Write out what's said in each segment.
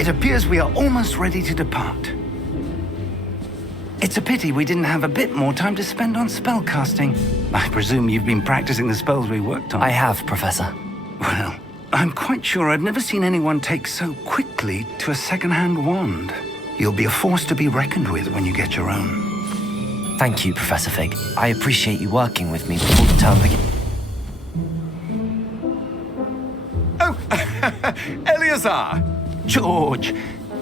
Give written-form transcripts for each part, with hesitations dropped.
It appears we are almost ready to depart. It's a pity we didn't have a bit more time to spend on spellcasting. I presume you've been practicing the spells we worked on. I have, Professor. Well, I'm quite sure I've never seen anyone take so quickly to a second-hand wand. You'll be a force to be reckoned with when you get your own. Thank you, Professor Fig. I appreciate you working with me before the term begins. Oh, Eleazar! George,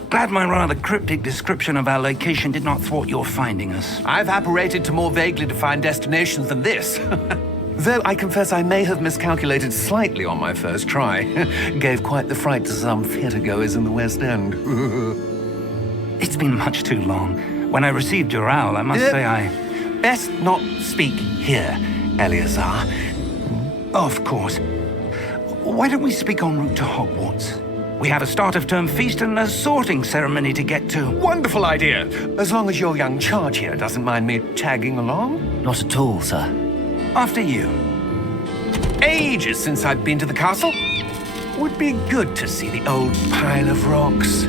glad my rather cryptic description of our location did not thwart your finding us. I've apparated to more vaguely defined destinations than this. Though I confess I may have miscalculated slightly on my first try. Gave quite the fright to some theatre-goers in the West End. It's been much too long. When I received your owl, I must say I... Best not speak here, Eleazar. Of course. Why don't we speak en route to Hogwarts? We have a start-of-term feast and a sorting ceremony to get to. Wonderful idea! As long as your young charge here doesn't mind me tagging along. Not at all, sir. After you. Ages since I've been to the castle. Would be good to see the old pile of rocks.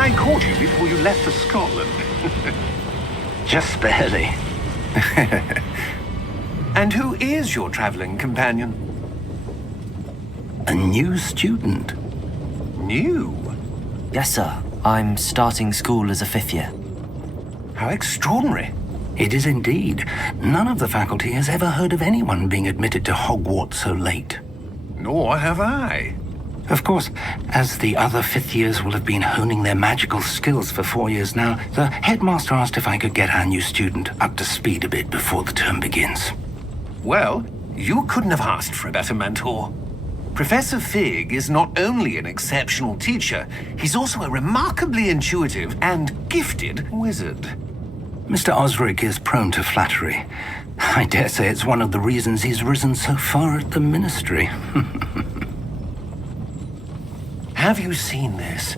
I caught you before you left for Scotland. Just barely. And who is your traveling companion? A new student. New? Yes, sir. I'm starting school as a 5th year. How extraordinary. It is indeed. None of the faculty has ever heard of anyone being admitted to Hogwarts so late. Nor have I. Of course, as the other 5th years will have been honing their magical skills for 4 years now, the headmaster asked if I could get our new student up to speed a bit before the term begins. Well, you couldn't have asked for a better mentor. Professor Fig is not only an exceptional teacher, he's also a remarkably intuitive and gifted wizard. Mr. Osric is prone to flattery. I dare say it's one of the reasons he's risen so far at the Ministry. Have you seen this?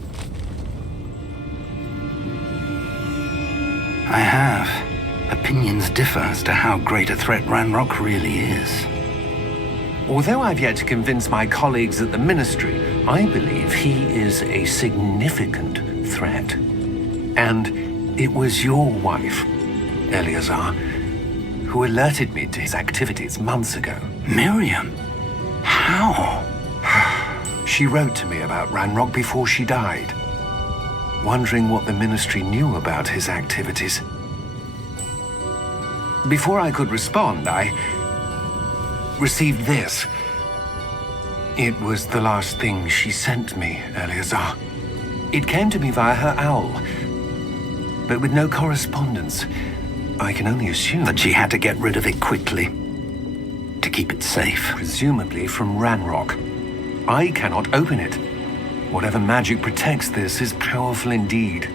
I have. Opinions differ as to how great a threat Ranrock really is. Although I've yet to convince my colleagues at the Ministry, I believe he is a significant threat. And it was your wife, Eleazar, who alerted me to his activities months ago. Miriam? How? She wrote to me about Ranrock before she died, wondering what the Ministry knew about his activities. Before I could respond, I received this. It was the last thing she sent me, Eleazar. It came to me via her owl, but with no correspondence. I can only assume that she had to get rid of it quickly, to keep it safe. Presumably from Ranrock. I cannot open it. Whatever magic protects this is powerful indeed.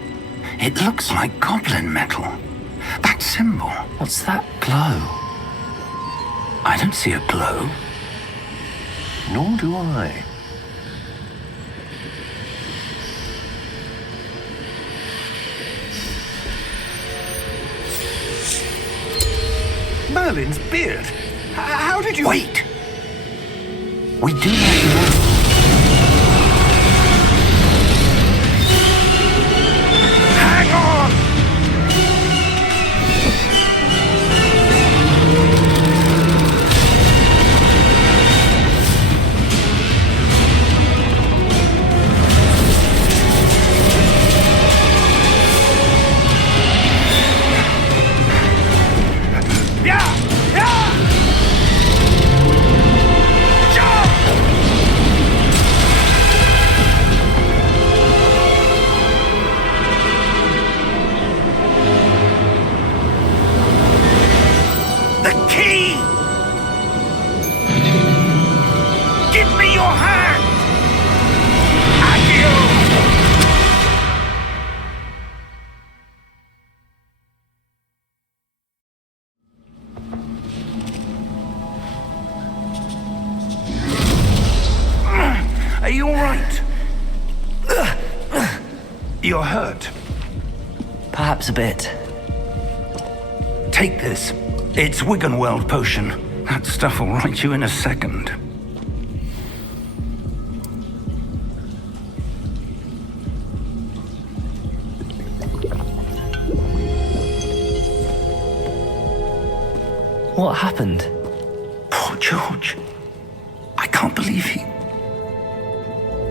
It looks like goblin metal. That symbol. What's that glow? I don't see a glow. Nor do I. Merlin's beard. How did you... Wait! We do not know. Hang on! You're hurt. Perhaps a bit. Take this. It's Wiggenweld potion. That stuff will right you in a second. What happened? Poor George. I can't believe he...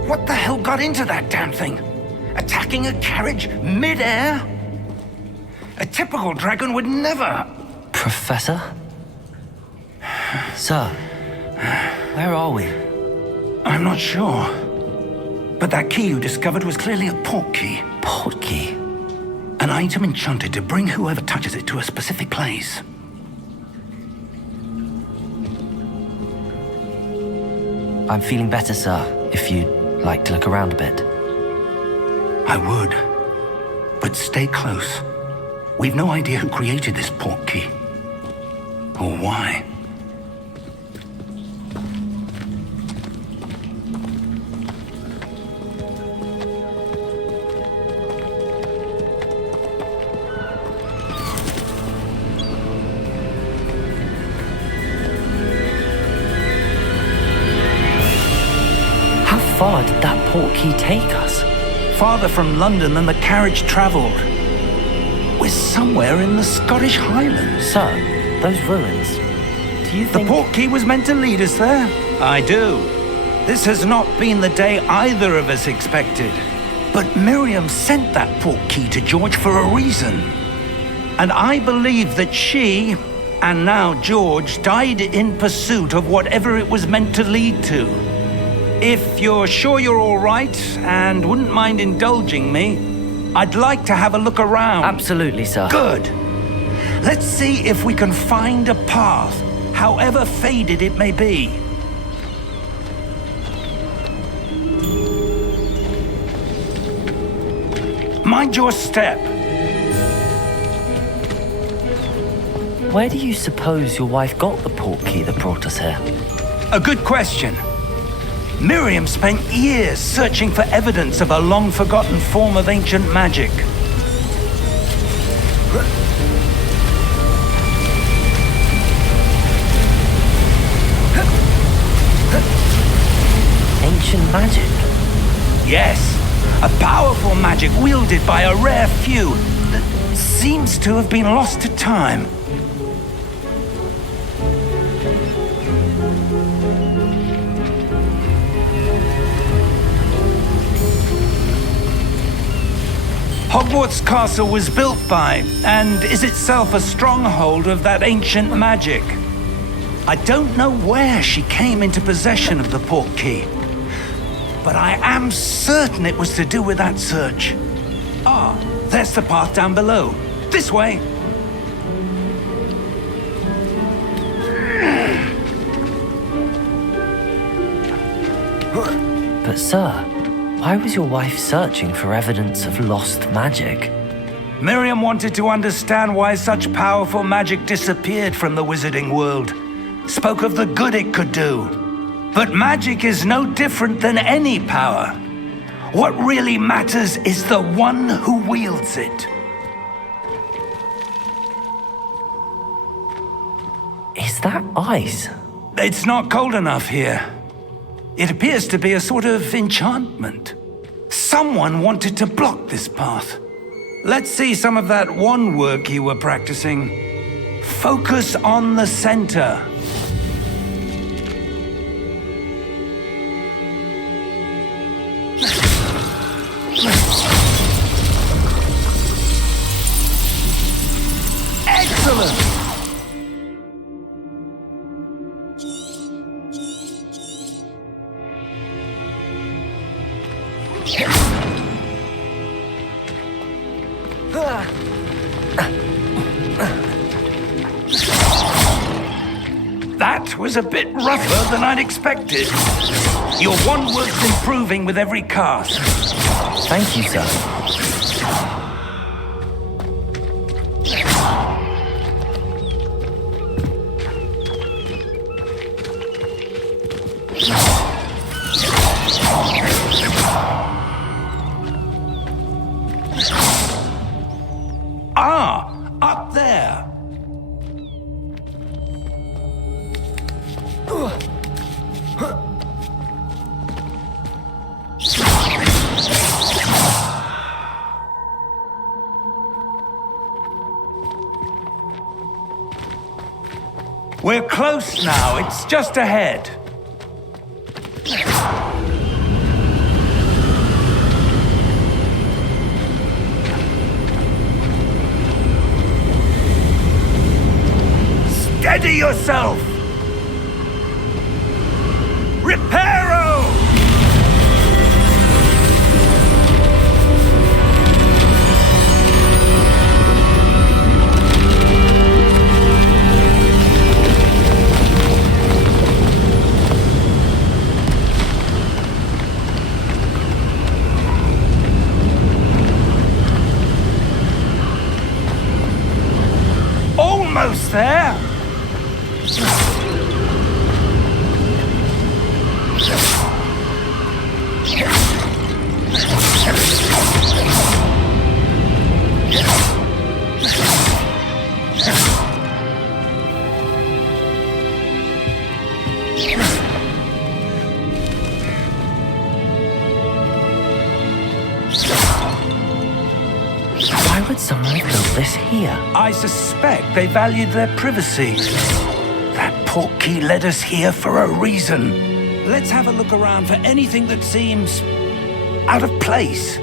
What the hell got into that damn thing? Attacking a carriage mid-air? A typical dragon would never... Professor? Sir, where are we? I'm not sure. But that key you discovered was clearly a port key. Port key? An item enchanted to bring whoever touches it to a specific place. I'm feeling better, sir, if you'd like to look around a bit. I would. But stay close. We've no idea who created this port key. Or why. How far did that port key take us? Farther from London than the carriage travelled. We're somewhere in the Scottish Highlands. Sir, those ruins. Do you think... The port key was meant to lead us there? I do. This has not been the day either of us expected. But Miriam sent that port key to George for a reason. And I believe that she, and now George, died in pursuit of whatever it was meant to lead to. If you're sure you're all right and wouldn't mind indulging me, I'd like to have a look around. Absolutely, sir. Good. Let's see if we can find a path, however faded it may be. Mind your step. Where do you suppose your wife got the port key that brought us here? A good question. Miriam spent years searching for evidence of a long-forgotten form of ancient magic. Ancient magic? Yes, a powerful magic wielded by a rare few that seems to have been lost to time. Hogwarts Castle was built by, and is itself a stronghold of that ancient magic. I don't know where she came into possession of the port key, but I am certain it was to do with that search. Ah, there's the path down below. This way. But sir, why was your wife searching for evidence of lost magic? Miriam wanted to understand why such powerful magic disappeared from the wizarding world. Spoke of the good it could do. But magic is no different than any power. What really matters is the one who wields it. Is that ice? It's not cold enough here. It appears to be a sort of enchantment. Someone wanted to block this path. Let's see some of that wand work you were practicing. Focus on the center. Excellent! That was a bit rougher than I'd expected. Your wand work's improving with every cast. Thank you, sir. We're close now. It's just ahead. Steady yourself! Reparo! Almost there! Why would someone have built this here? I suspect they valued their privacy. That portkey led us here for a reason. Let's have a look around for anything that seems out of place.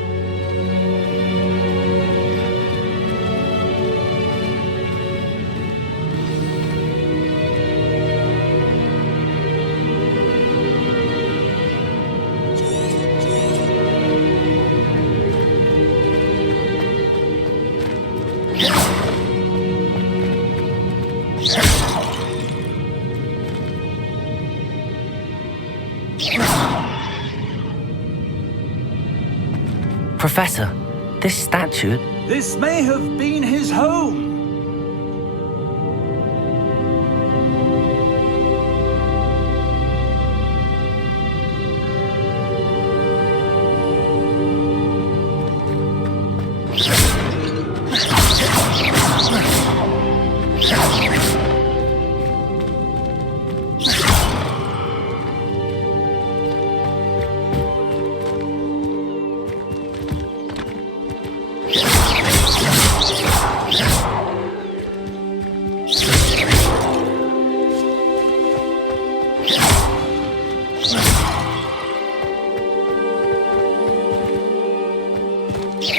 Professor, this statue... This may have been his home.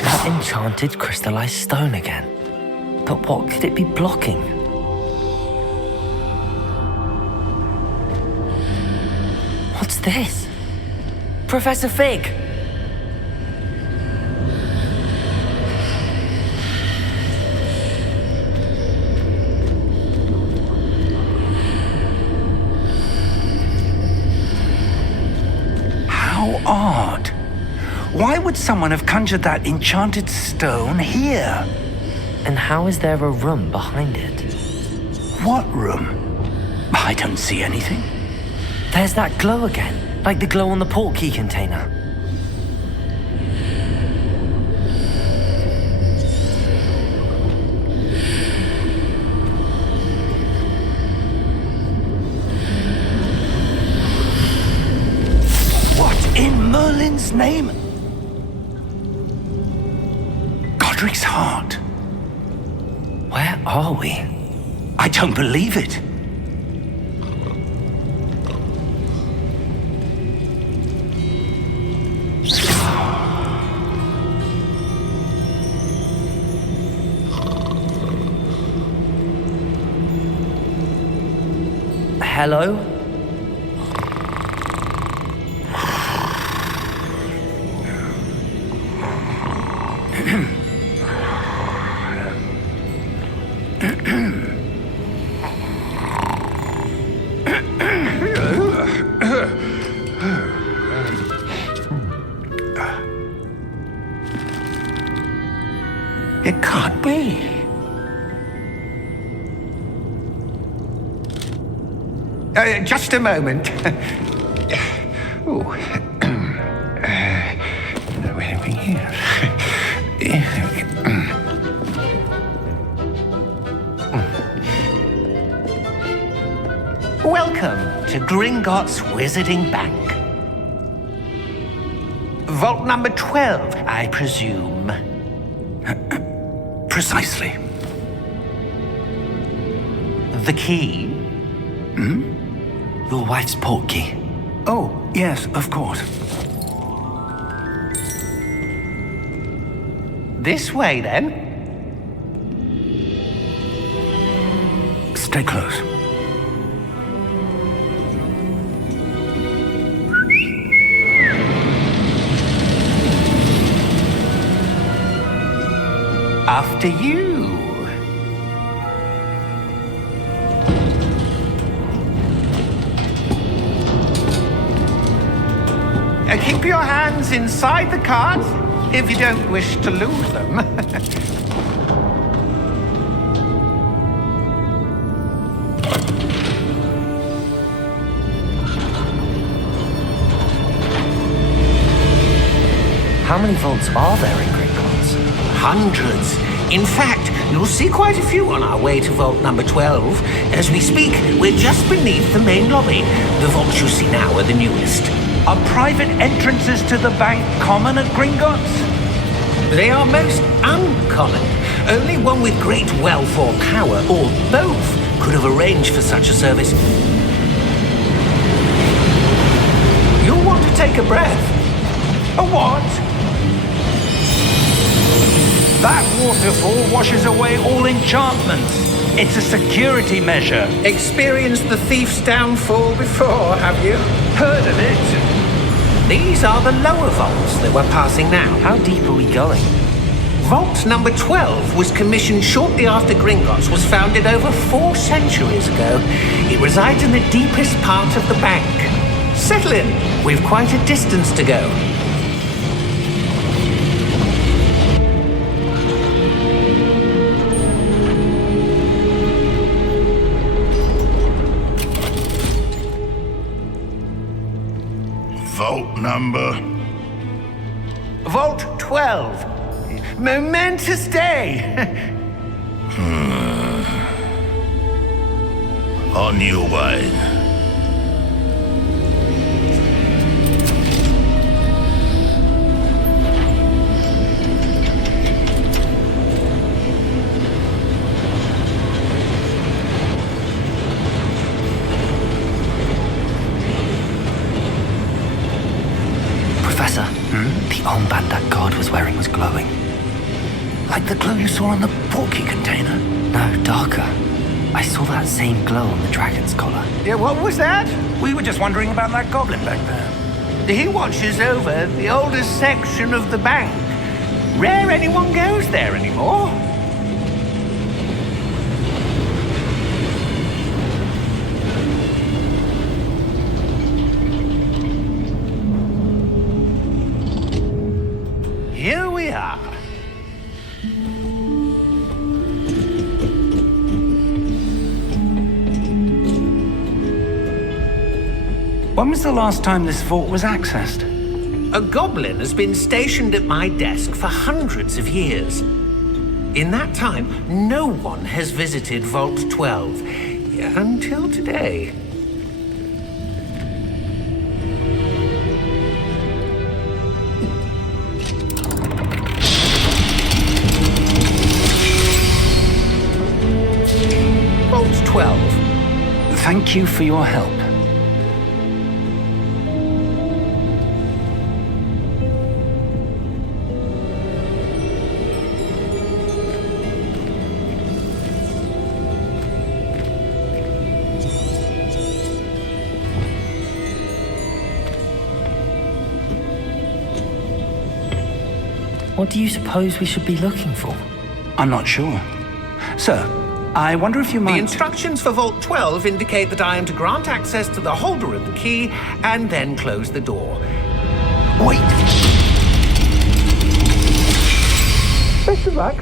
That enchanted crystallized stone again. But what could it be blocking? What's this? Professor Fig! How odd. Why would someone have conjured that enchanted stone here? And how is there a room behind it? What room? I don't see anything. There's that glow again, like the glow on the portkey container. What in Merlin's name? Godric's heart. Where are we? I don't believe it. Hello? It can't be. Just a moment. Oh. Anything here? Welcome to Gringotts Wizarding Bank. Vault number 12, I presume. Precisely. The key? Your wife's portkey. Oh, yes, of course. This way, then. Stay close. After you. Keep your hands inside the cart if you don't wish to lose them. How many vaults are there in Gringotts? Hundreds. In fact, you'll see quite a few on our way to vault number 12. As we speak, we're just beneath the main lobby. The vaults you see now are the newest. Are private entrances to the bank common at Gringotts? They are most uncommon. Only one with great wealth or power, or both, could have arranged for such a service. You'll want to take a breath. A what? That waterfall washes away all enchantments. It's a security measure. Experienced the thief's downfall before, have you? Heard of it? These are the lower vaults that we're passing now. How deep are we going? Vault number 12 was commissioned shortly after Gringotts was founded over 4 centuries ago. It resides in the deepest part of the bank. Settle in. We've quite a distance to go. Vault number? Vault 12. Momentous day. On your way. Professor, the armband that guard was wearing was glowing. Like the glow you saw on the portkey container? No, darker. I saw that same glow on the dragon's collar. Yeah, what was that? We were just wondering about that goblin back there. He watches over the oldest section of the bank. Rare anyone goes there anymore. Here we are. When was the last time this vault was accessed? A goblin has been stationed at my desk for hundreds of years. In that time, no one has visited Vault 12. Until today. Vault 12. Thank you for your help. What do you suppose we should be looking for? I'm not sure. Sir, I wonder if you might... The instructions for Vault 12 indicate that I am to grant access to the holder of the key and then close the door. Wait! Best of luck.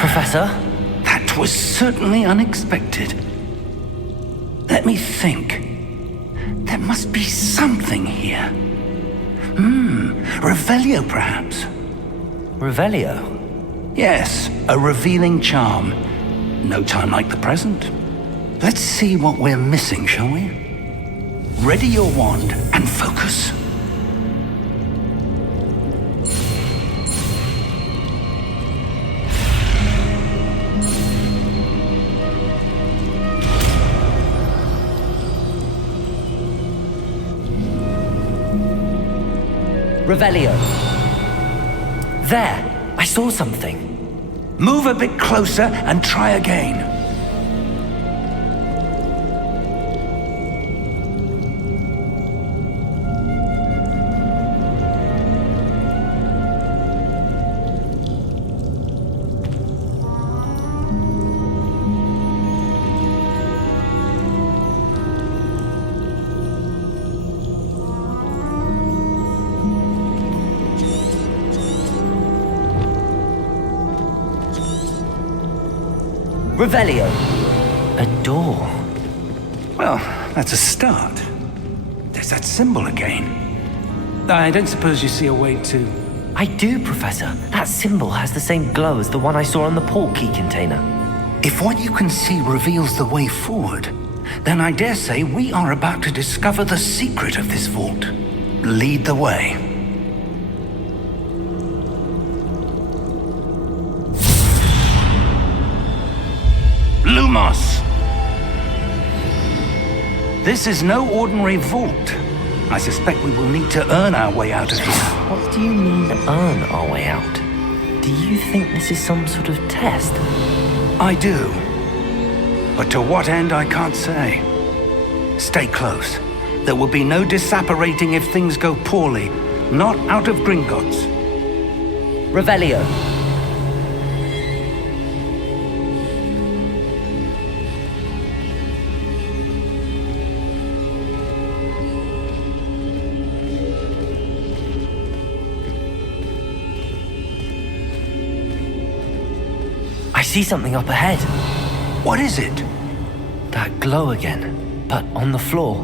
Professor? That was certainly unexpected. Let me think. There must be something here. Revelio, perhaps? Revelio? Yes, a revealing charm. No time like the present. Let's see what we're missing, shall we? Ready your wand and focus. Revelio. There, I saw something. Move a bit closer and try again. Revelio. A door. Well, that's a start. There's that symbol again. I don't suppose you see a way to... I do, Professor. That symbol has the same glow as the one I saw on the port key container. If what you can see reveals the way forward, then I dare say we are about to discover the secret of this vault. Lead the way. Lumos! This is no ordinary vault. I suspect we will need to earn our way out of here. What do you mean, earn our way out? Do you think this is some sort of test? I do. But to what end, I can't say. Stay close. There will be no disapparating if things go poorly. Not out of Gringotts. Revelio. I see something up ahead. What is it? That glow again, but on the floor.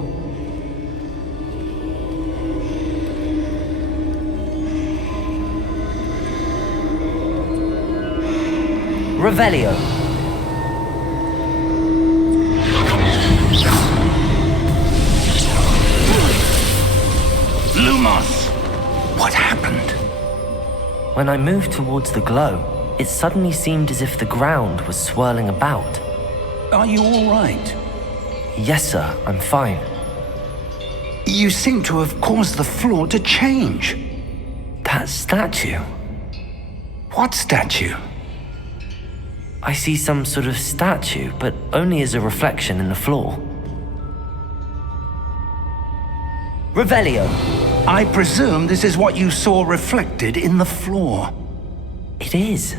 Revelio. Lumos! What happened? When I moved towards the glow, it suddenly seemed as if the ground was swirling about. Are you all right? Yes, sir, I'm fine. You seem to have caused the floor to change. That statue. What statue? I see some sort of statue, but only as a reflection in the floor. Revelio. I presume this is what you saw reflected in the floor. It is.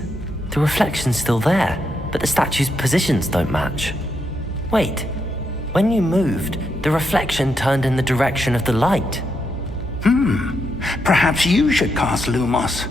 The reflection's still there, but the statue's positions don't match. Wait, when you moved, the reflection turned in the direction of the light. Perhaps you should cast Lumos.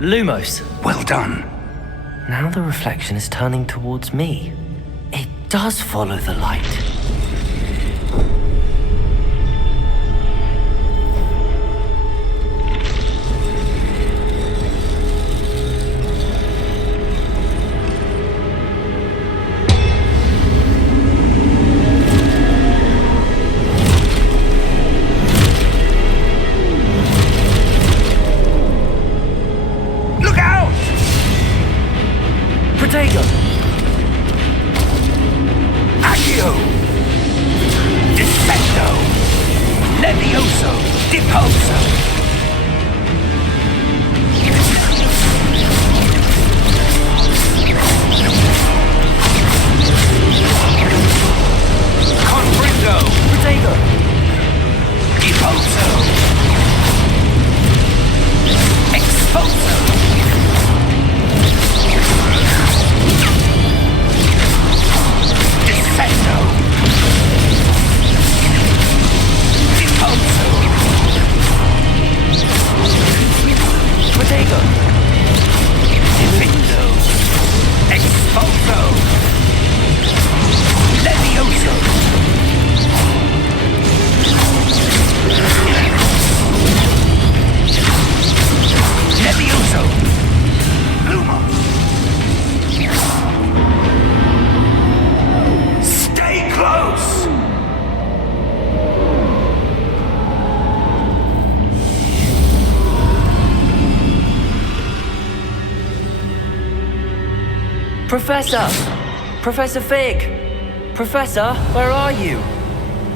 Lumos. Well done. Now the reflection is turning towards me. It does follow the light. Accio! Professor! Professor Fig! Professor, where are you?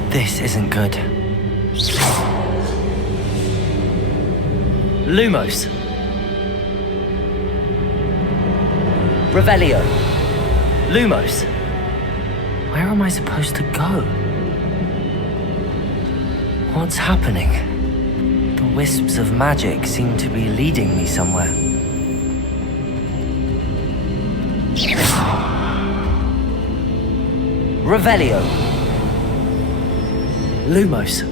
This isn't good. Lumos. Revelio. Lumos. Where am I supposed to go? What's happening? The wisps of magic seem to be leading me somewhere. Revelio. Lumos.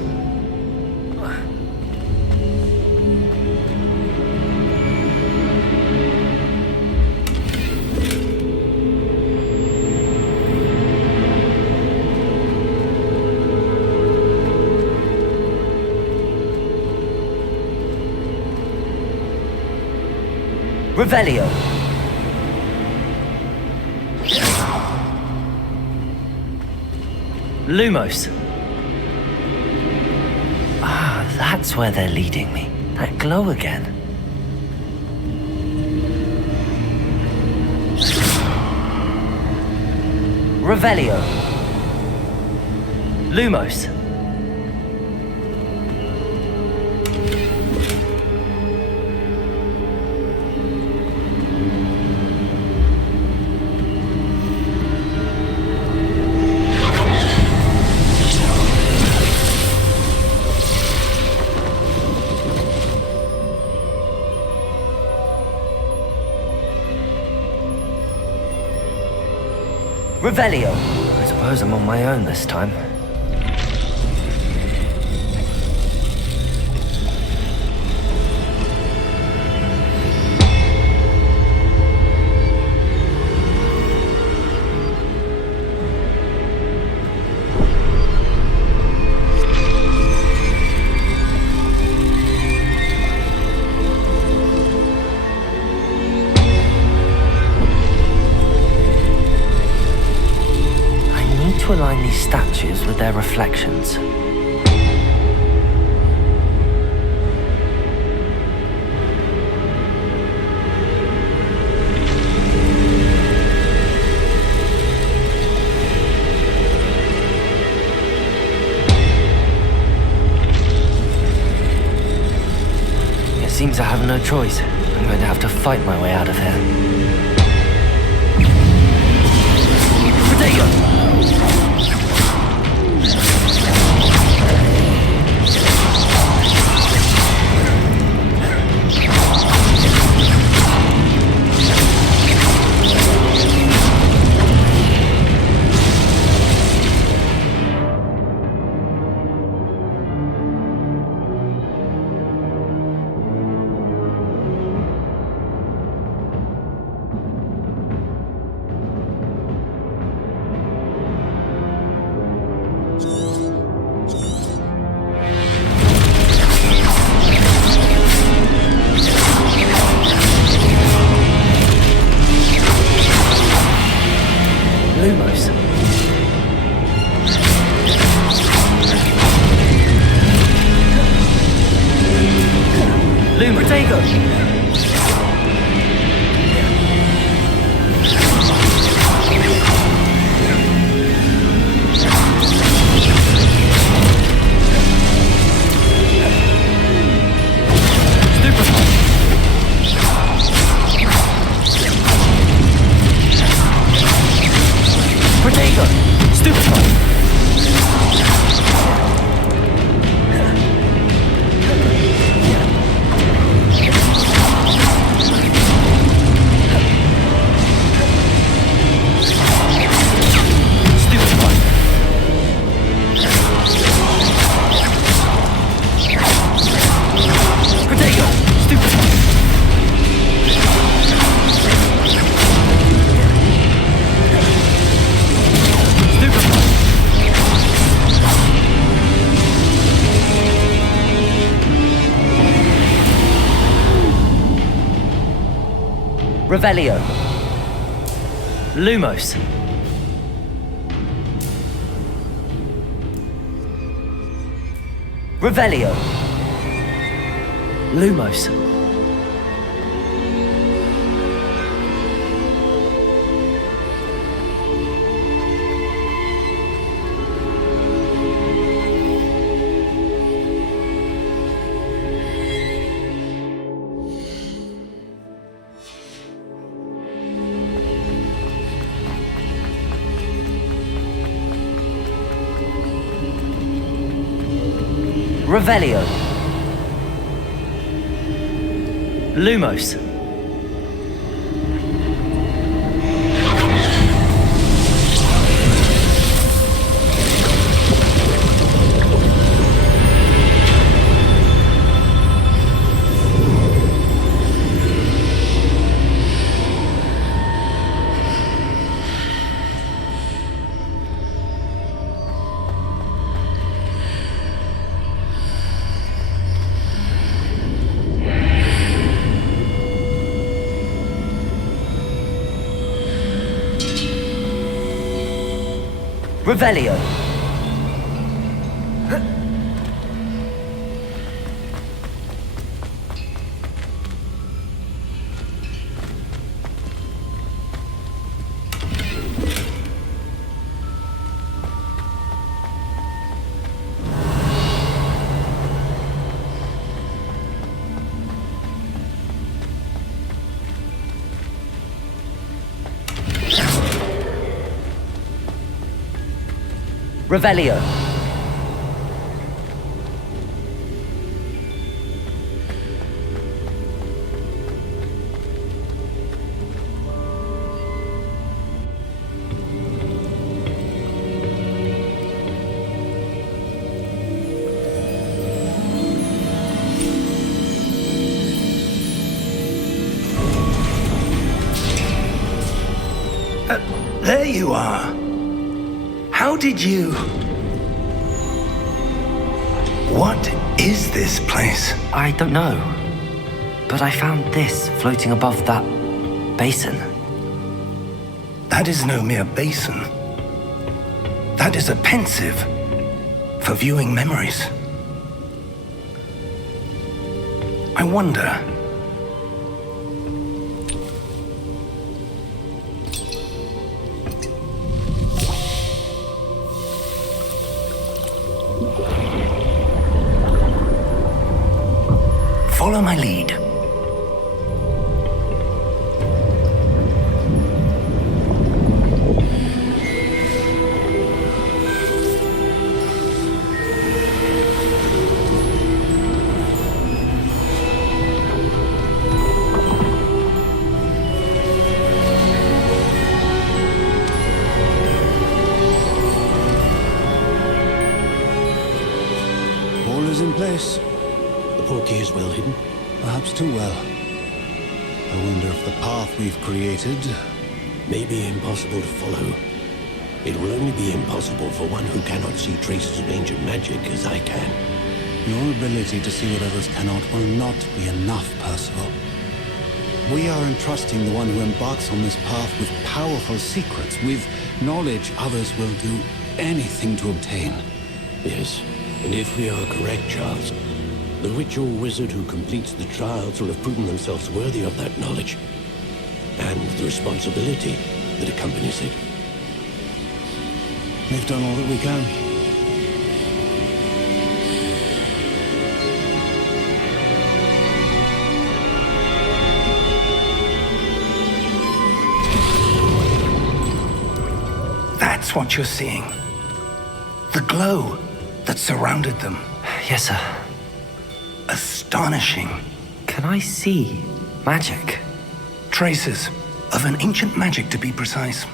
Revelio. Lumos. Ah, that's where they're leading me. That glow again. Revelio. Lumos. Revelio. I suppose I'm on my own this time. Align these statues with their reflections. It seems I have no choice. I'm going to have to fight my way out of here. Potato! Lumos. Lumos. Potato. Potato! Stupefy! Revelio. Lumos. Revelio. Lumos. Revelio. Lumos. Revelio. Revelio. There you are. How did you... What is this place? I don't know. But I found this floating above that basin. That is no mere basin. That is a pensive for viewing memories. I wonder... Follow my lead. All is in place. The portkey is well hidden. Perhaps too well. I wonder if the path we've created... May be impossible to follow. It will only be impossible for one who cannot see traces of ancient magic as I can. Your ability to see what others cannot will not be enough, Percival. We are entrusting the one who embarks on this path with powerful secrets, with knowledge others will do anything to obtain. Yes, and if we are correct, Charles, the ritual wizard who completes the trials will have proven themselves worthy of that knowledge, and the responsibility that accompanies it. We've done all that we can. That's what you're seeing. The glow that surrounded them. Yes, sir. Astonishing. Can I see magic? Traces of an ancient magic, to be precise.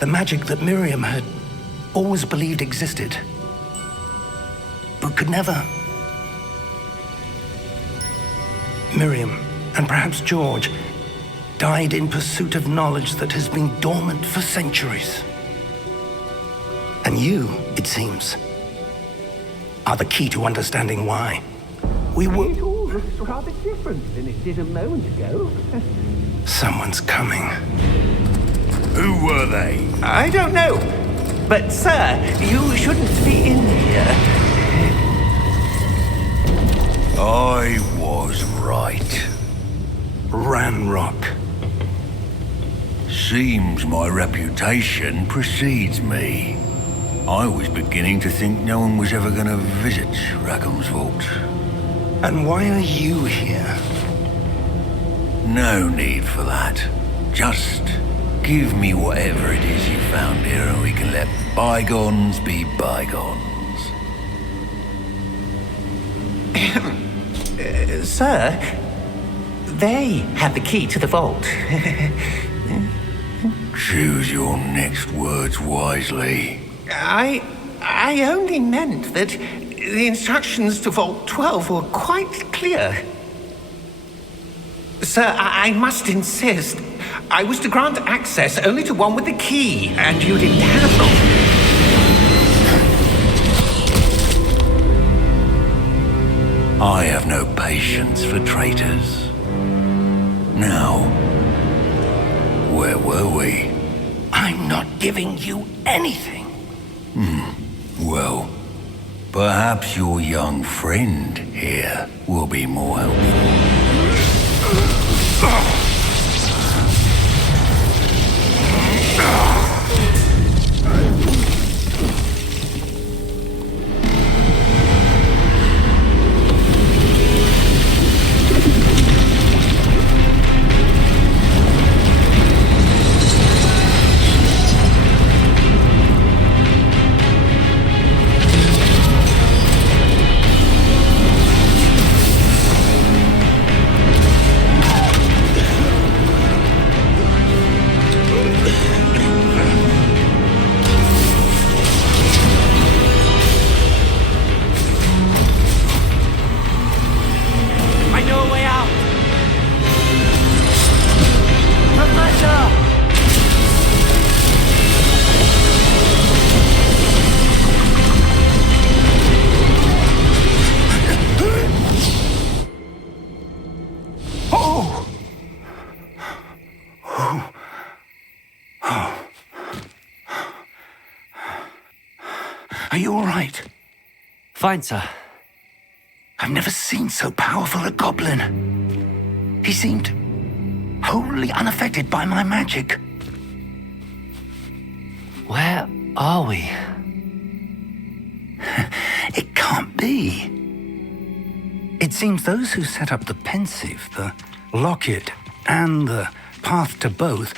The magic that Miriam had always believed existed, but could never. Miriam, and perhaps George, died in pursuit of knowledge that has been dormant for centuries. And you, it seems, are the key to understanding why. We were... It all looks rather different than it did a moment ago. Someone's coming. Who were they? I don't know. But, sir, you shouldn't be in here. I was right. Ranrock. Seems my reputation precedes me. I was beginning to think no one was ever going to visit Rackham's vault. And why are you here? No need for that. Just give me whatever it is you found here and we can let bygones be bygones. Sir, they have the key to the vault. Choose your next words wisely. I only meant that the instructions to Vault 12 were quite clear. Sir, I must insist. I was to grant access only to one with the key, and you didn't have them. I have no patience for traitors. Now, where were we? I'm not giving you anything. Well, perhaps your young friend here will be more helpful. Are you all right? Fine, sir. I've never seen so powerful a goblin. He seemed wholly unaffected by my magic. Where are we? It can't be. It seems those who set up the pensive, the locket, and the path to both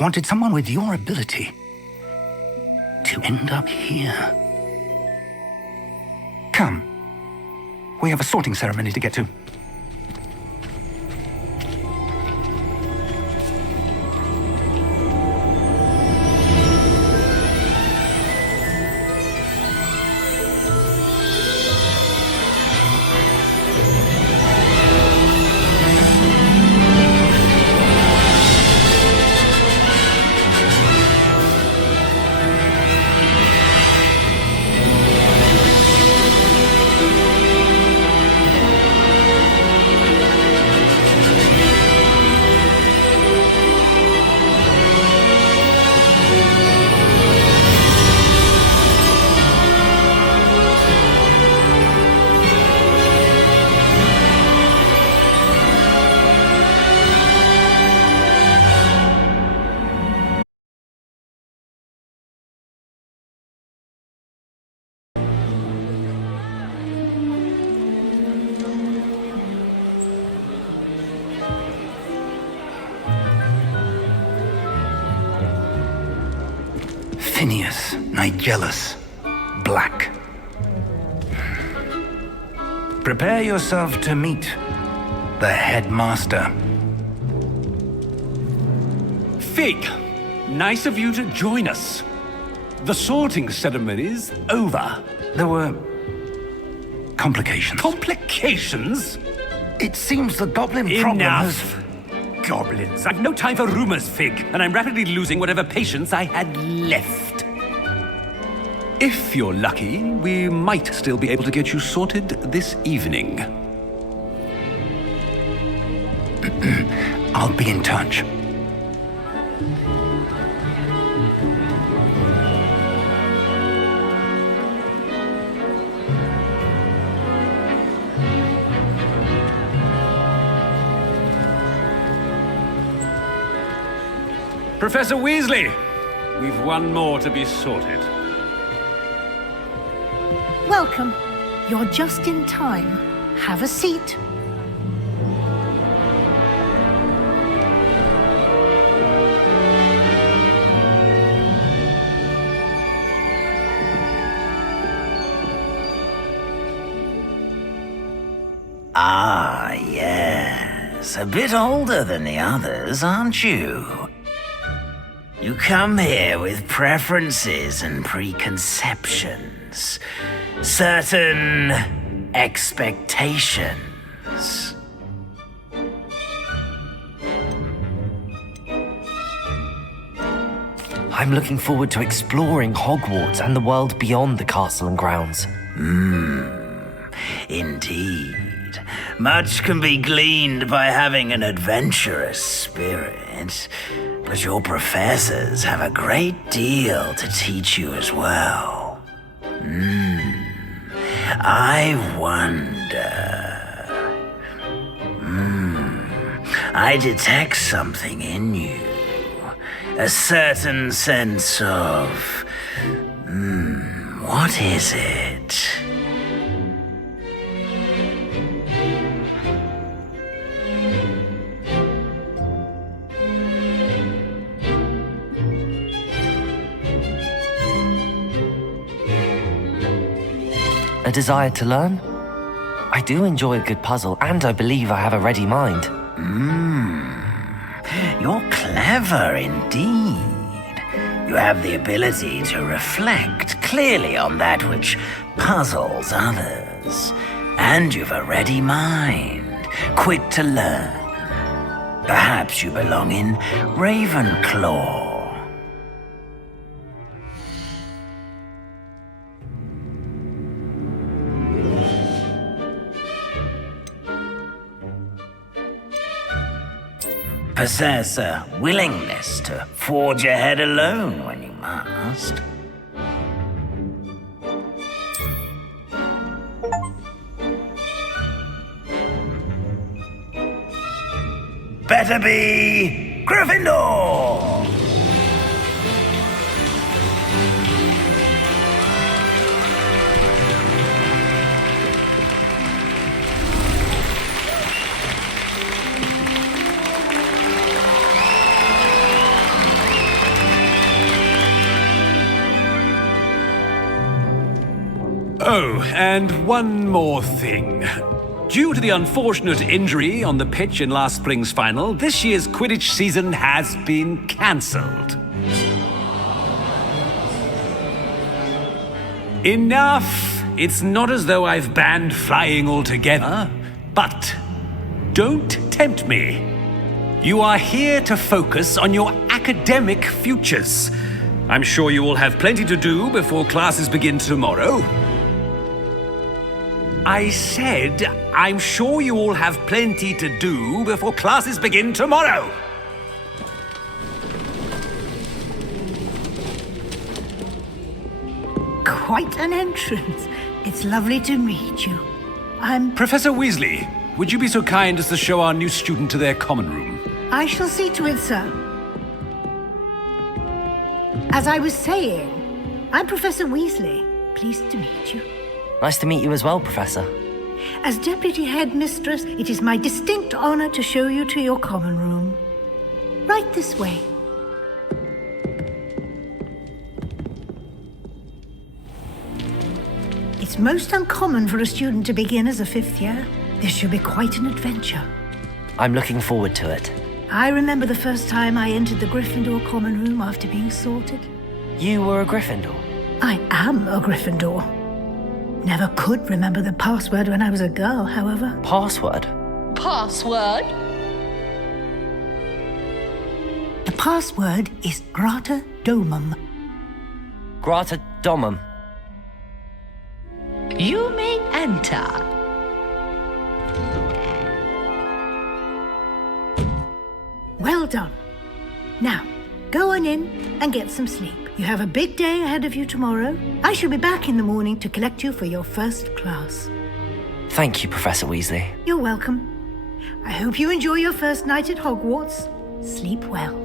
wanted someone with your ability to end up here. Come. We have a sorting ceremony to get to. Phineas, Nigellus, Black. Prepare yourself to meet the headmaster. Fig, nice of you to join us. The sorting ceremony's over. There were complications. Complications? It seems the goblin problem has... Enough! Goblins. I've no time for rumors, Fig, and I'm rapidly losing whatever patience I had left. If you're lucky, we might still be able to get you sorted this evening. I'll be in touch. Professor Weasley, we've one more to be sorted. Welcome. You're just in time. Have a seat. Ah, yes. A bit older than the others, aren't you? You come here with preferences and preconceptions. Certain expectations. I'm looking forward to exploring Hogwarts and the world beyond the castle and grounds. Indeed. Much can be gleaned by having an adventurous spirit, but your professors have a great deal to teach you as well. I wonder... I detect something in you. A certain sense of... what is it? A desire to learn? I do enjoy a good puzzle, and I believe I have a ready mind. You're clever indeed. You have the ability to reflect clearly on that which puzzles others. And you've a ready mind, quick to learn. Perhaps you belong in Ravenclaw. Possess a willingness to forge ahead alone when you must. Better be Gryffindor! Oh, and one more thing. Due to the unfortunate injury on the pitch in last spring's final, this year's Quidditch season has been cancelled. Enough! It's not as though I've banned flying altogether, but don't tempt me. You are here to focus on your academic futures. I'm sure you will have plenty to do before classes begin tomorrow. I said, I'm sure you all have plenty to do before classes begin tomorrow. Quite an entrance. It's lovely to meet you. I'm... Professor Weasley, would you be so kind as to show our new student to their common room? I shall see to it, sir. As I was saying, I'm Professor Weasley. Pleased to meet you. Nice to meet you as well, Professor. As Deputy Headmistress, it is my distinct honor to show you to your common room. Right this way. It's most uncommon for a student to begin as a fifth year. This should be quite an adventure. I'm looking forward to it. I remember the first time I entered the Gryffindor common room after being sorted. You were a Gryffindor? I am a Gryffindor. Never could remember the password when I was a girl, however. Password? Password? The password is Grata Domum. Grata Domum. You may enter. Well done. Now, go on in and get some sleep. You have a big day ahead of you tomorrow. I shall be back in the morning to collect you for your first class. Thank you, Professor Weasley. You're welcome. I hope you enjoy your first night at Hogwarts. Sleep well.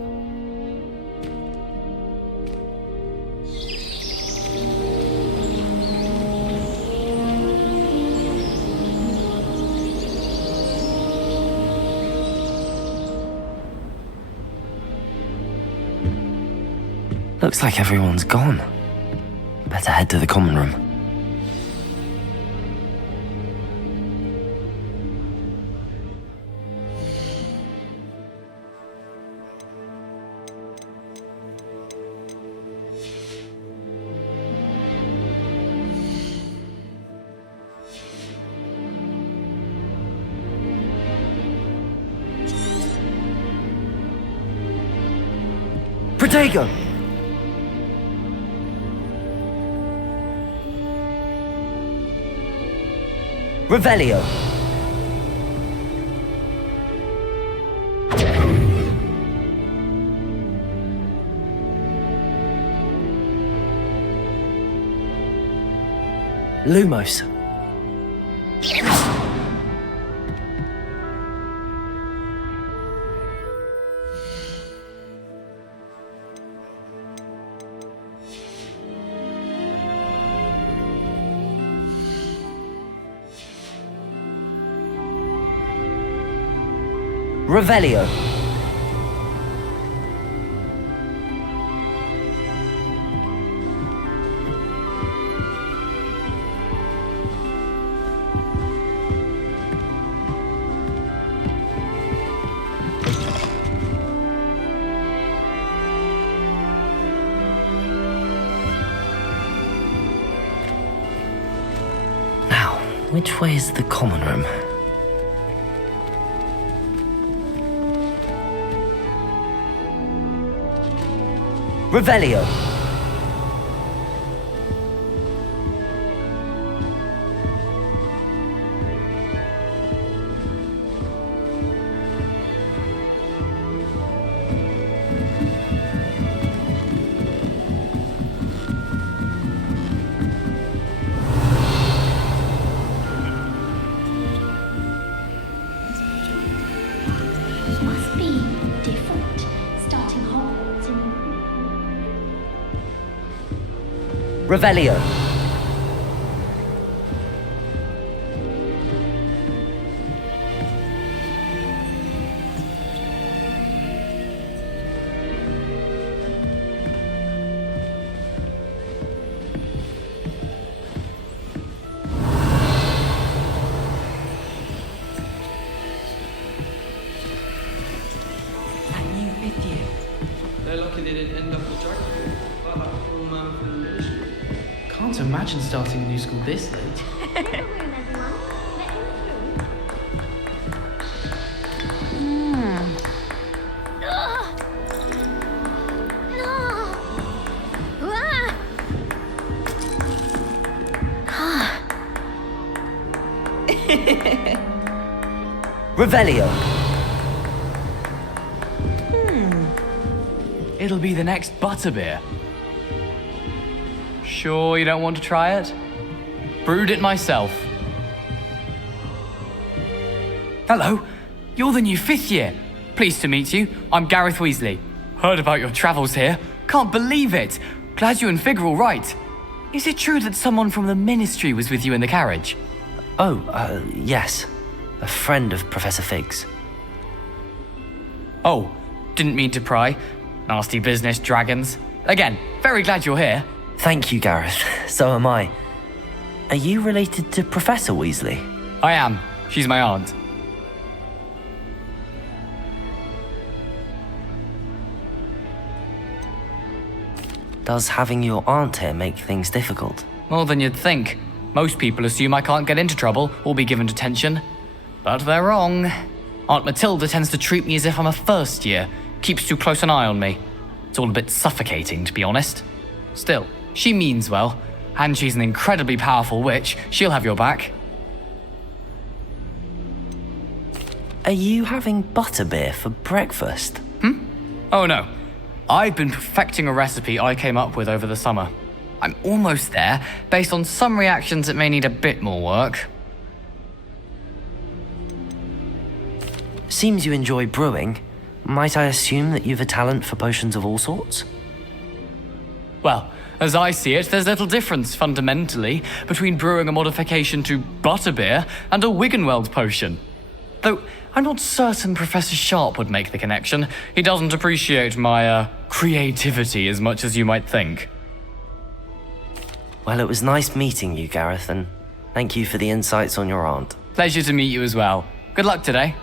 Looks like everyone's gone. Better head to the common room. Protego! Revelio! Lumos. Revelio. Now, which way is the common room? Revelio. Must be different, starting Hogwarts in... Revelio. They're lucky they didn't end up with Dragon. But that poor man for the ministry. Can't imagine starting a new school this late. Revelio. It'll be the next butterbeer. Sure you don't want to try it? Brewed it myself. Hello, you're the new 5th year. Pleased to meet you. I'm Gareth Weasley. Heard about your travels here. Can't believe it. Glad you and Fig are all right. Is it true that someone from the Ministry was with you in the carriage? Oh, yes. A friend of Professor Fig's. Oh, didn't mean to pry. Nasty business, dragons. Again, very glad you're here. Thank you, Gareth. So am I. Are you related to Professor Weasley? I am. She's my aunt. Does having your aunt here make things difficult? More than you'd think. Most people assume I can't get into trouble or be given detention. But they're wrong. Aunt Matilda tends to treat me as if I'm a first year. Keeps too close an eye on me. It's all a bit suffocating, to be honest. Still, she means well, and she's an incredibly powerful witch. She'll have your back. Are you having butterbeer for breakfast? Oh no. I've been perfecting a recipe I came up with over the summer. I'm almost there. Based on some reactions, it may need a bit more work. Seems you enjoy brewing. Might I assume that you've a talent for potions of all sorts? Well, as I see it, there's little difference, fundamentally, between brewing a modification to butterbeer and a Wiggenweld potion. Though, I'm not certain Professor Sharp would make the connection. He doesn't appreciate my, creativity as much as you might think. Well, it was nice meeting you, Gareth, and thank you for the insights on your aunt. Pleasure to meet you as well. Good luck today.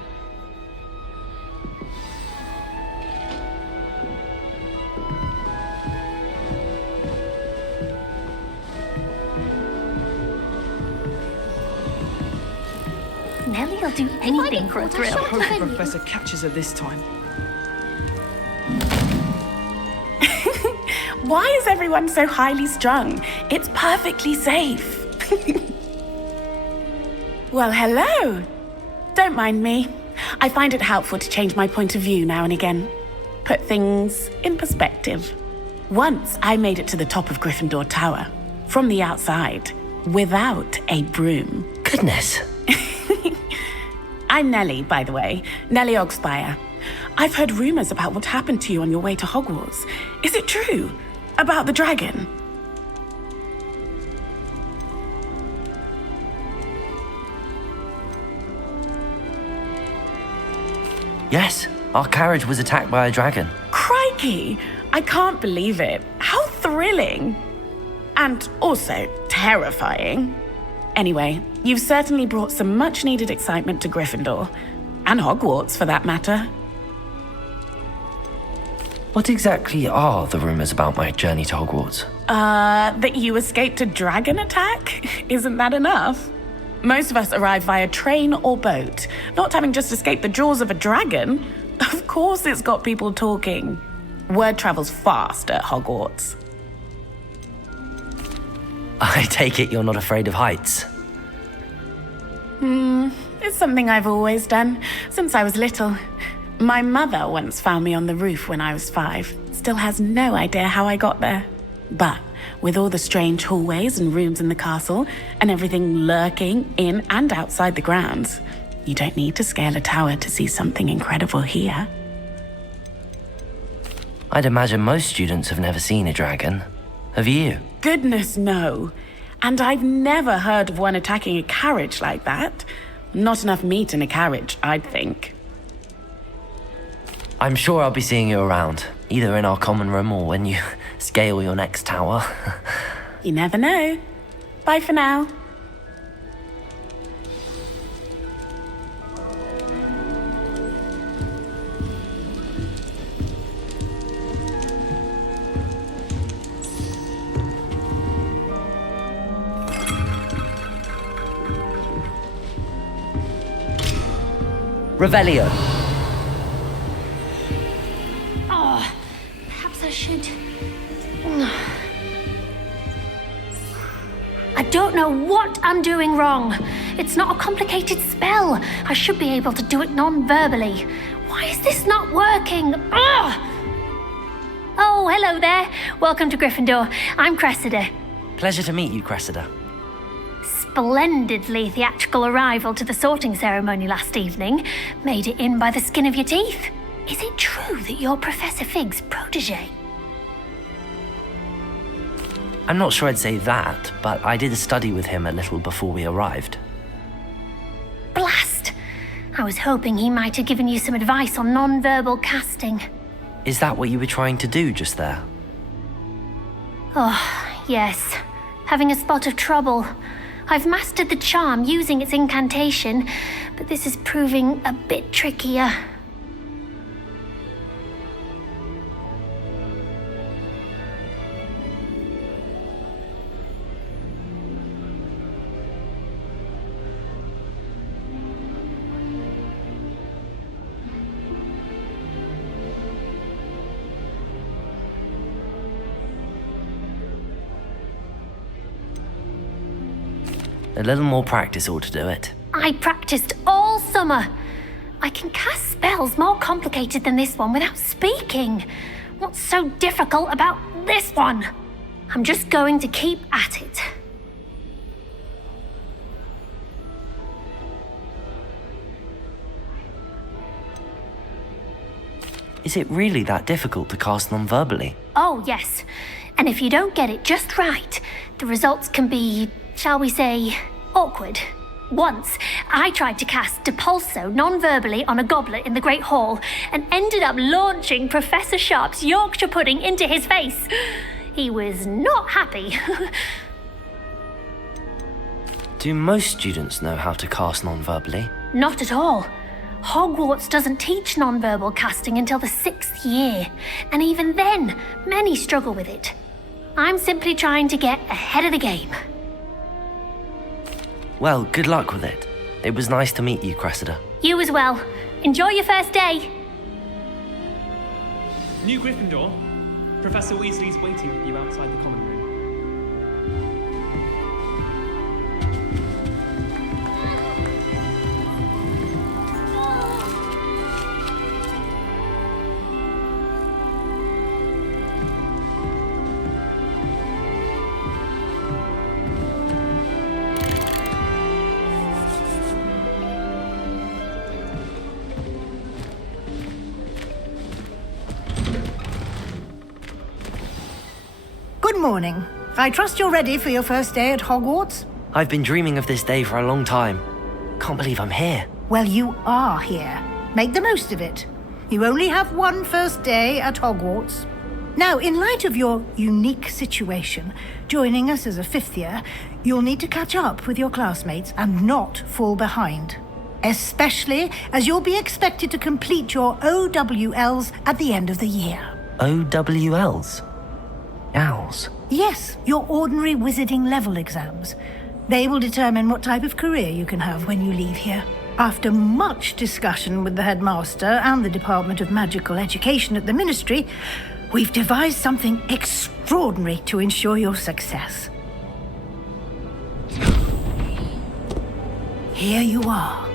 Nelly'll do anything for a thrill. I hope the Professor catches her this time. Why is everyone so highly strung? It's perfectly safe. Well, hello. Don't mind me. I find it helpful to change my point of view now and again. Put things in perspective. Once I made it to the top of Gryffindor Tower, from the outside, without a broom. Goodness. I'm Nellie, by the way. Nellie Ogspire. I've heard rumors about what happened to you on your way to Hogwarts. Is it true? About the dragon? Yes, our carriage was attacked by a dragon. Crikey! I can't believe it. How thrilling! And also terrifying. Anyway, you've certainly brought some much-needed excitement to Gryffindor. And Hogwarts, for that matter. What exactly are the rumors about my journey to Hogwarts? That you escaped a dragon attack? Isn't that enough? Most of us arrive via train or boat, not having just escaped the jaws of a dragon. Of course it's got people talking. Word travels fast at Hogwarts. I take it you're not afraid of heights. It's something I've always done, since I was little. My mother once found me on the roof when I was 5. Still has no idea how I got there. But with all the strange hallways and rooms in the castle, and everything lurking in and outside the grounds, you don't need to scale a tower to see something incredible here. I'd imagine most students have never seen a dragon. Have you? Goodness, no. And I've never heard of one attacking a carriage like that. Not enough meat in a carriage, I'd think. I'm sure I'll be seeing you around, either in our common room or when you scale your next tower. You never know. Bye for now. Revelio. Oh, perhaps I should. I don't know what I'm doing wrong. It's not a complicated spell. I should be able to do it non-verbally. Why is this not working? Ugh! Oh, hello there. Welcome to Gryffindor. I'm Cressida. Pleasure to meet you, Cressida. Splendidly theatrical arrival to the sorting ceremony last evening. Made it in by the skin of your teeth. Is it true that you're Professor Fig's protege? I'm not sure I'd say that, but I did a study with him a little before we arrived. Blast! I was hoping he might have given you some advice on non-verbal casting. Is that what you were trying to do just there? Oh, yes. Having a spot of trouble. I've mastered the charm using its incantation, but this is proving a bit trickier. A little more practice ought to do it. I practiced all summer. I can cast spells more complicated than this one without speaking. What's so difficult about this one? I'm just going to keep at it. Is it really that difficult to cast non-verbally? Oh, yes. And if you don't get it just right, the results can be, shall we say, awkward. Once, I tried to cast Depulso non-verbally on a goblet in the Great Hall and ended up launching Professor Sharp's Yorkshire pudding into his face. He was not happy. Do most students know how to cast non-verbally? Not at all. Hogwarts doesn't teach non-verbal casting until the 6th year, and even then, many struggle with it. I'm simply trying to get ahead of the game. Well, good luck with it. It was nice to meet you, Cressida. You as well. Enjoy your first day. New Gryffindor, Professor Weasley's waiting for you outside the common room. Good morning. I trust you're ready for your first day at Hogwarts? I've been dreaming of this day for a long time. Can't believe I'm here. Well, you are here. Make the most of it. You only have one first day at Hogwarts. Now, in light of your unique situation, joining us as a fifth year, you'll need to catch up with your classmates and not fall behind. Especially as you'll be expected to complete your OWLs at the end of the year. OWLs? Owls? Yes, your ordinary wizarding level exams. They will determine what type of career you can have when you leave here. After much discussion with the headmaster and the Department of Magical Education at the Ministry, we've devised something extraordinary to ensure your success. Here you are.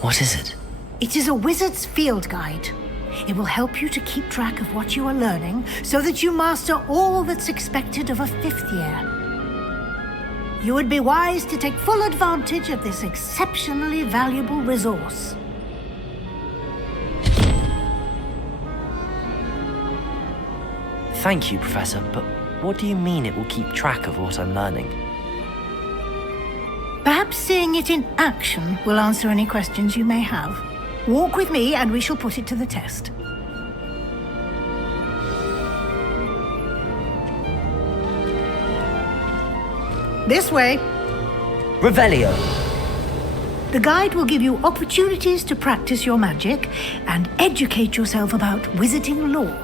What is it? It is a wizard's field guide. It will help you to keep track of what you are learning so that you master all that's expected of a fifth year. You would be wise to take full advantage of this exceptionally valuable resource. Thank you, Professor, but what do you mean it will keep track of what I'm learning? Perhaps seeing it in action will answer any questions you may have. Walk with me and we shall put it to the test. This way. Revelio. The guide will give you opportunities to practice your magic and educate yourself about wizarding lore.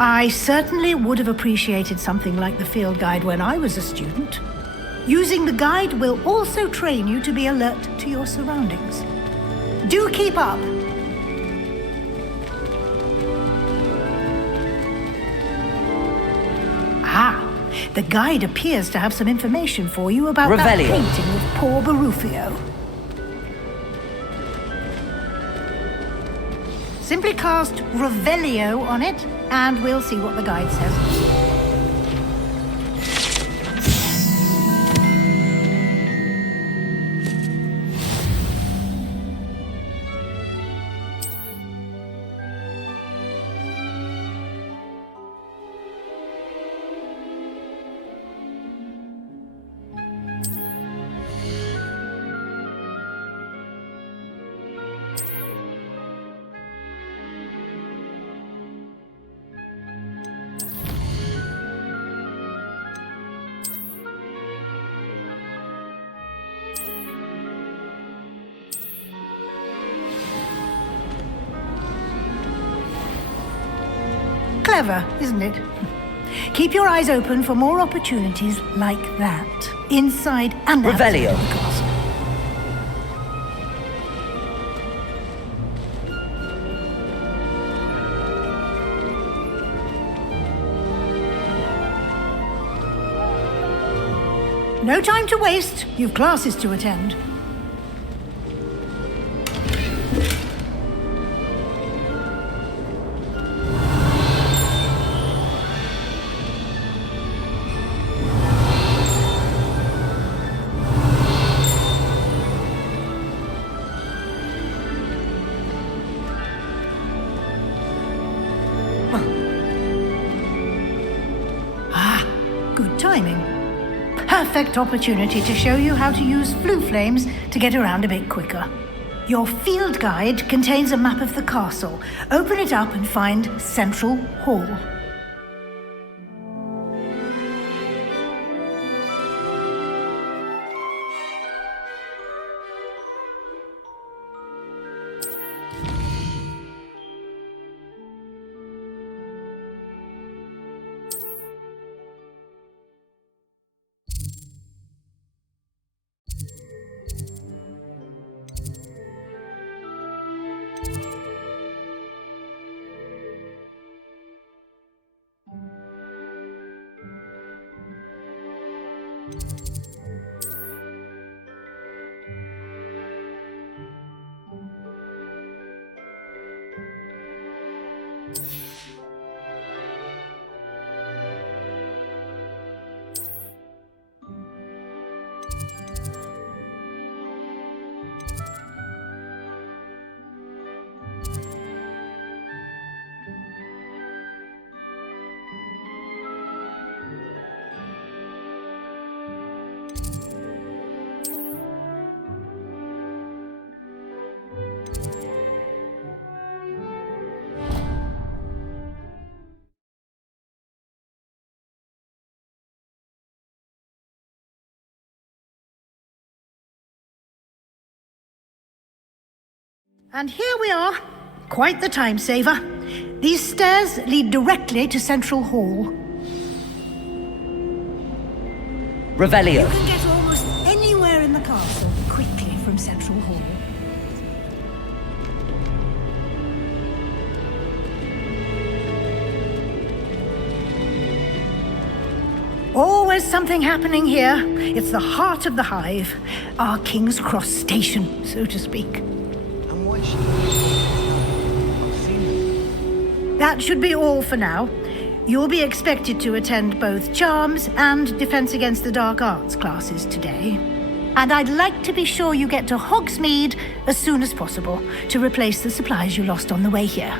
I certainly would have appreciated something like the field guide when I was a student. Using the guide will also train you to be alert to your surroundings. Do keep up! Ah, the guide appears to have some information for you about that painting of poor Barufio. Simply cast Revelio on it, and we'll see what the guide says. Clever, isn't it? Keep your eyes open for more opportunities like that, inside and outside of the castle. No time to waste. You've classes to attend. Good timing. Perfect opportunity to show you how to use flue flames to get around a bit quicker. Your field guide contains a map of the castle. Open it up and find Central Hall. And here we are. Quite the time saver. These stairs lead directly to Central Hall. Revelio. You can get almost anywhere in the castle quickly from Central Hall. Always something happening here. It's the heart of the hive. Our King's Cross station, so to speak. That should be all for now. You'll be expected to attend both Charms and Defense Against the Dark Arts classes today. And I'd like to be sure you get to Hogsmeade as soon as possible to replace the supplies you lost on the way here.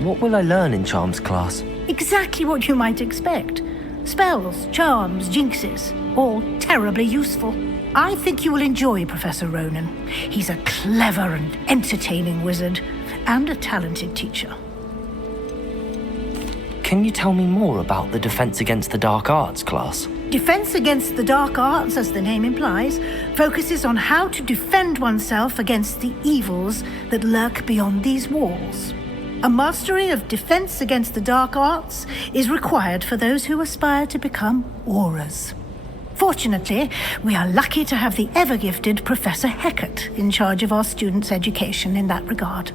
What will I learn in Charms class? Exactly what you might expect. Spells, charms, jinxes, all terribly useful. I think you will enjoy Professor Ronan. He's a clever and entertaining wizard, and a talented teacher. Can you tell me more about the Defense Against the Dark Arts class? Defense Against the Dark Arts, as the name implies, focuses on how to defend oneself against the evils that lurk beyond these walls. A mastery of Defense Against the Dark Arts is required for those who aspire to become auras. Fortunately, we are lucky to have the ever-gifted Professor Hecat in charge of our students' education in that regard.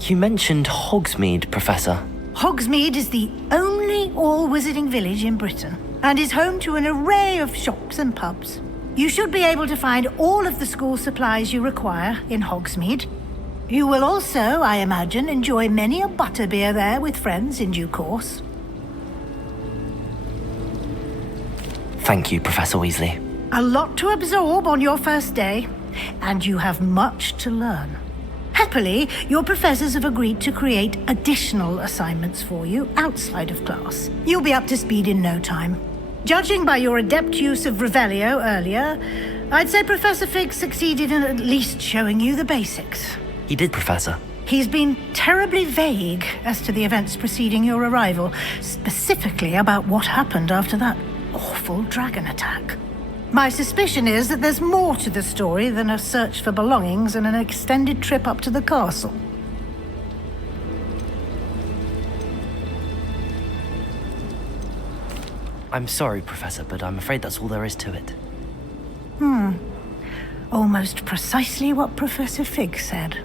You mentioned Hogsmeade, Professor. Hogsmeade is the only all-wizarding village in Britain and is home to an array of shops and pubs. You should be able to find all of the school supplies you require in Hogsmeade. You will also, I imagine, enjoy many a butterbeer there with friends in due course. Thank you, Professor Weasley. A lot to absorb on your first day, and you have much to learn. Happily, your professors have agreed to create additional assignments for you outside of class. You'll be up to speed in no time. Judging by your adept use of Revelio earlier, I'd say Professor Fig succeeded in at least showing you the basics. He did, Professor. He's been terribly vague as to the events preceding your arrival, specifically about what happened after that awful dragon attack. My suspicion is that there's more to the story than a search for belongings and an extended trip up to the castle. I'm sorry, Professor, but I'm afraid that's all there is to it. Almost precisely what Professor Fig said.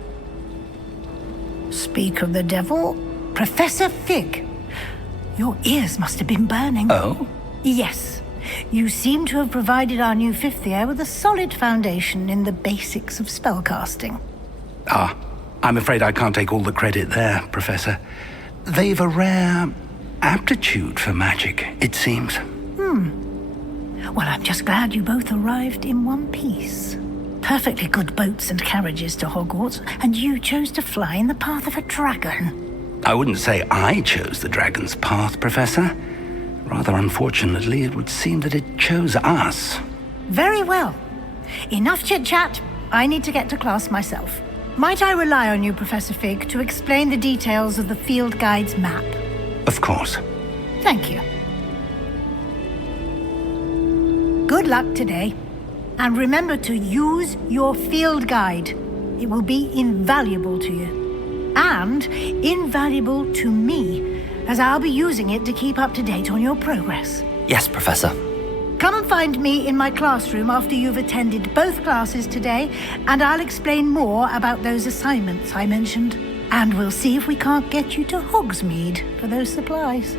Speak of the devil, Professor Fig. Your ears must have been burning. Oh? Yes. You seem to have provided our new fifth year with a solid foundation in the basics of spellcasting. I'm afraid I can't take all the credit there, Professor. They've a rare aptitude for magic, it seems. Well, I'm just glad you both arrived in one piece. Perfectly good boats and carriages to Hogwarts, and you chose to fly in the path of a dragon. I wouldn't say I chose the dragon's path, Professor. Rather unfortunately, it would seem that it chose us. Very well. Enough chit-chat. I need to get to class myself. Might I rely on you, Professor Fig, to explain the details of the field guide's map? Of course. Thank you. Good luck today. And remember to use your field guide. It will be invaluable to you. And invaluable to me, as I'll be using it to keep up to date on your progress. Yes, Professor. Come and find me in my classroom after you've attended both classes today, and I'll explain more about those assignments I mentioned. And we'll see if we can't get you to Hogsmeade for those supplies.